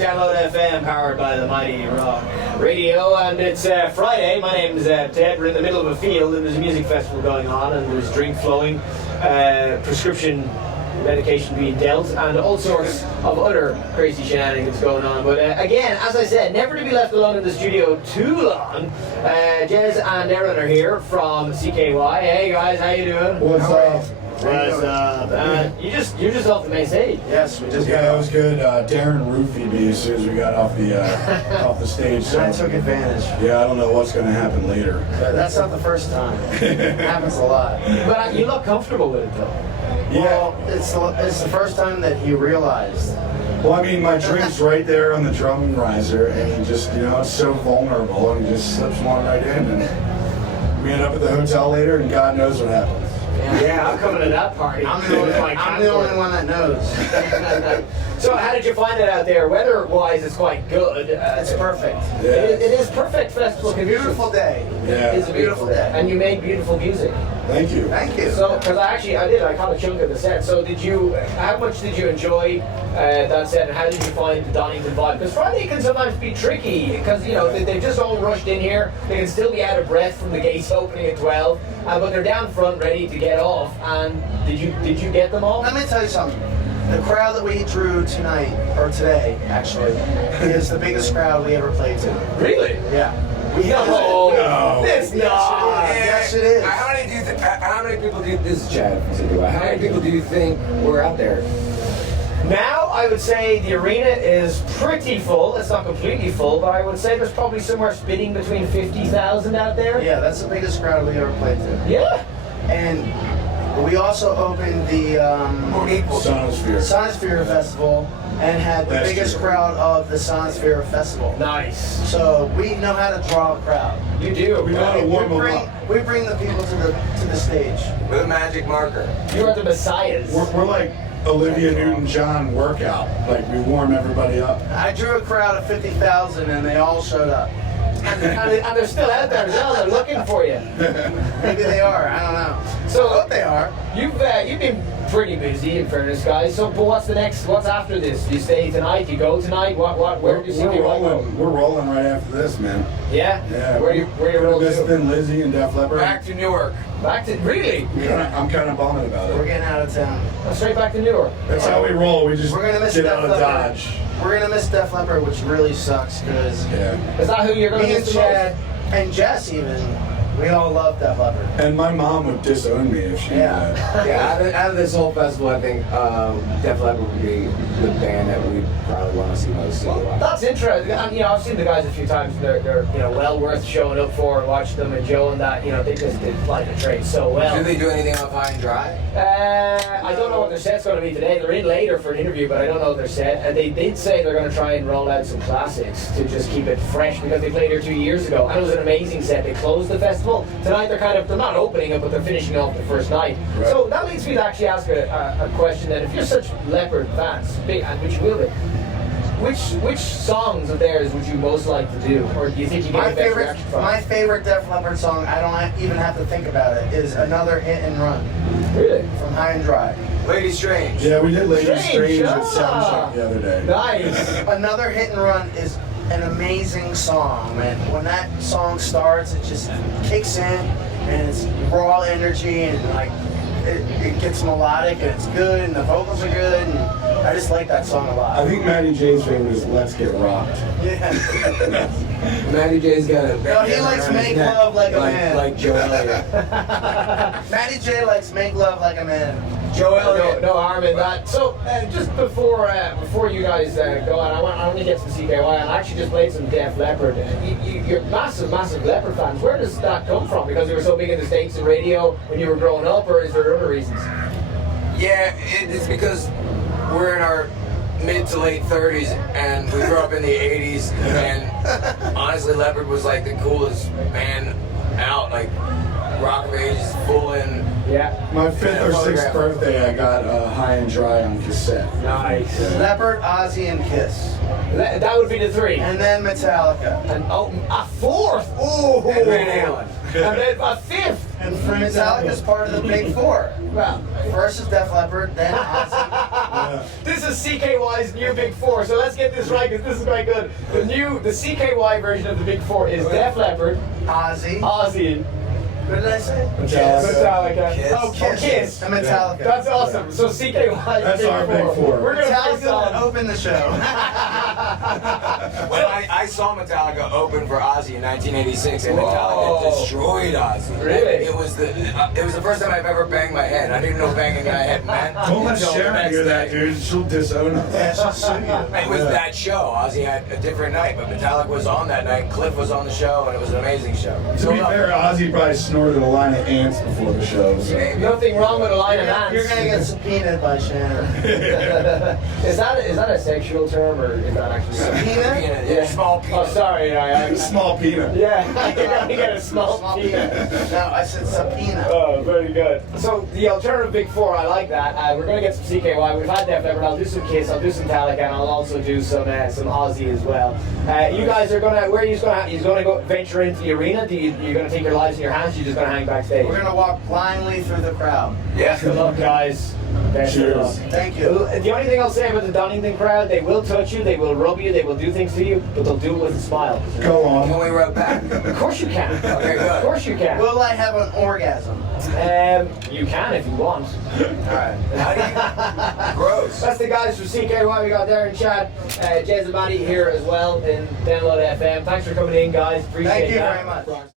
Download FM, powered by the mighty Rock Radio, and it's Friday. My name's Ted. We're in the middle of a field, and there's a music festival going on, and there's drink flowing, prescription medication being dealt, and all sorts of other crazy shenanigans going on. But again, as I said, never to be left alone in the studio too long. Jez and Aaron are here from CKY. Hey guys, how you doing? What's up? What's up? You're just off the main stage. Yes, we just got. Yeah, it was good. Darren roofied me as soon as we got off the off the stage. So I took advantage. Yeah, I don't know what's going to happen later. But that's not the first time. It happens a lot. But you look comfortable with it though. Yeah. Well, it's the first time that he realized. Well, I mean, my drink's right there on the drum riser, and he just, it's so vulnerable, and he just slips one right in, and we end up at the hotel later, and God knows what happens. Yeah, I'm coming to that party. I'm the only one that knows. So how did you find it out there? Weather-wise, it's quite good. It's perfect. Yeah. It is perfect festival. It's a beautiful day. Yeah. It's a beautiful day. And you make beautiful music. Thank you. Thank you. So, because I caught a chunk of the set. So how much did you enjoy that set, and how did you find the Donington vibe? Because Friday can sometimes be tricky, because, they've just all rushed in here. They can still be out of breath from the gates opening at 12, but they're down front ready to get off. And did you get them all? Let me tell you something. The crowd that we drew tonight, or today, actually, is the biggest crowd we ever played to. Really? Yeah. No. It's not. Yes, it is. How many people do this is Chad from CKY. How many people do you think were out there? Now, I would say the arena is pretty full. It's not completely full, but I would say there's probably somewhere spitting between 50,000 out there. Yeah, that's the biggest crowd we ever played to. Yeah. And we also opened the Sonosphere Festival and had the biggest crowd of the Sonosphere Festival. Nice. So we know how to draw a crowd. You do. We know how to warm them up. We bring the people to the stage. With a magic marker. You are the messiahs. We're like Olivia Newton-John workout. Like, we warm everybody up. I drew a crowd of 50,000 and they all showed up. And they're still out there as well. They're looking for you. Maybe they are. I don't know. So I hope they are. You've been pretty busy, in fairness, guys. So, but what's the next? What's after this? Do you stay tonight? Do you go tonight? Where do you see we're rolling? We're rolling right after this, man. Yeah. Yeah. Where you rolling? This has been Lizzie and Def Leppard. Back to Newark. Back to really? I'm kind of bummed about We're it. getting out of town. Straight back to Newark. That's how we roll. We just We're gonna miss get Def out of Leppard. Dodge. We're gonna miss Def Leppard, which really sucks because Yeah. Is that who you're going to me and miss the most? Chad and Jess even, we all love Def Leppard. And my mom would disown me if she knew Yeah. that. Yeah, out of this whole festival, I think Def Leppard would be the band that we probably want to see most. That's interesting. And, I've seen the guys a few times. They're well worth showing up for and watching them. And Joe and that, they just did fly the trade so well. Do they do anything off High and Dry? I don't know what their set's going to be today. They're in later for an interview, but I don't know their set. And they did say they're going to try and roll out some classics to just keep it fresh, because they played here 2 years ago, and it was an amazing set. They closed the festival. Tonight they're not opening it, but they're finishing off the first night. Right. So that leads me to actually ask a question then. If you're such Leopard fans, and which you will be, which songs of theirs would you most like to do, or do you think you get the best reaction from? My favorite Def Leppard song, I don't even have to think about it, is Another Hit and Run Really? from High and Dry. Lady Strange. Yeah, we did Lady Strange at ah. Soundcheck the other day. Nice. Another Hit and Run is an amazing song, man. When that song starts, it just kicks in, and it's raw energy, and like it gets melodic, and it's good, and the vocals are good, and I just like that song a lot. I think Matty J's favorite is Let's Get Rocked. Yeah. Matty J's got a No, he likes Make Love Like a Man. Like Joe Elliott. Matty J likes Make Love Like a Man. Joe Elliott, no harm in that. So, just before you guys go on, I want to get to the CKY. I actually just played some Def Leppard. You're massive Leppard fans. Where does that come from? Because you were so big in the States and radio when you were growing up, or is there other reasons? Yeah, it's because we're in our mid to late 30s, and we grew up in the 80s, and honestly, Leopard was like the coolest band out. Like, Rock of Ages, full in. Yeah. My 5th or 6th birthday, I got High and Dry on cassette. Nice. Leppard, Ozzy, and Kiss. That would be the three. And then Metallica. And a fourth. Ooh. And Van Halen. And then a fifth. And Metallica's part of the Big Four. Well, First is Def Leppard, then Ozzy, This is CKY's new Big Four, so let's get this right because this is quite good. The CKY version of the Big Four is Def Leppard, Ozzy. Ozzy, What did I say? Metallica. Kiss. Oh, Kiss. And Metallica. That's awesome. So CKY. That's our Big Four. We're gonna Metallica fix on. will open the show. When I saw Metallica open for Ozzy in 1986, and Whoa. Metallica destroyed Ozzy. Really? It was the first time I've ever banged my head. I didn't know banging my head meant. Don't let until the Sharon next hear that, day. dude. She'll disown us. Yeah, she'll sue you. It was that show. Ozzy had a different night, but Metallica was on that night. Cliff was on the show, and it was an amazing show. To be fair, Ozzy probably snorted a line of ants before the show. So. Nothing wrong with a line of ants. You're gonna get subpoenaed by Shannon. Is that a sexual term or is that actually? Subpoena? Yeah, small Oh, penis. sorry. I Small peanut. yeah, you're gonna get a small peanut. No, I said subpoena. Oh, very good. So the alternative Big Four, I like that. We're gonna get some CKY. We've had Def Leppard. I'll do some Kiss. I'll do some Metallica, and I'll also do some Ozzy as well. You guys are gonna where are you gonna go venture into the arena? You're gonna take your lives in your hands? You're just gonna hang backstage? We're gonna walk blindly through the crowd. Yeah. Good luck, guys. Best of luck. Cheers. Thank you. The only thing I'll say about the Donington crowd, they will touch you, they will rub you, they will do things to you, but they'll do it with a smile. Go Can on. we rub back? Of course you can. Okay, good. Of course you can. Will I have an orgasm? You can if you want. Alright. How do you? Gross. That's the guys from CKY. We got Darren, Chad, Jez and Maddie here as well in Download FM. Thanks for coming in, guys. Appreciate Thank you that. very much.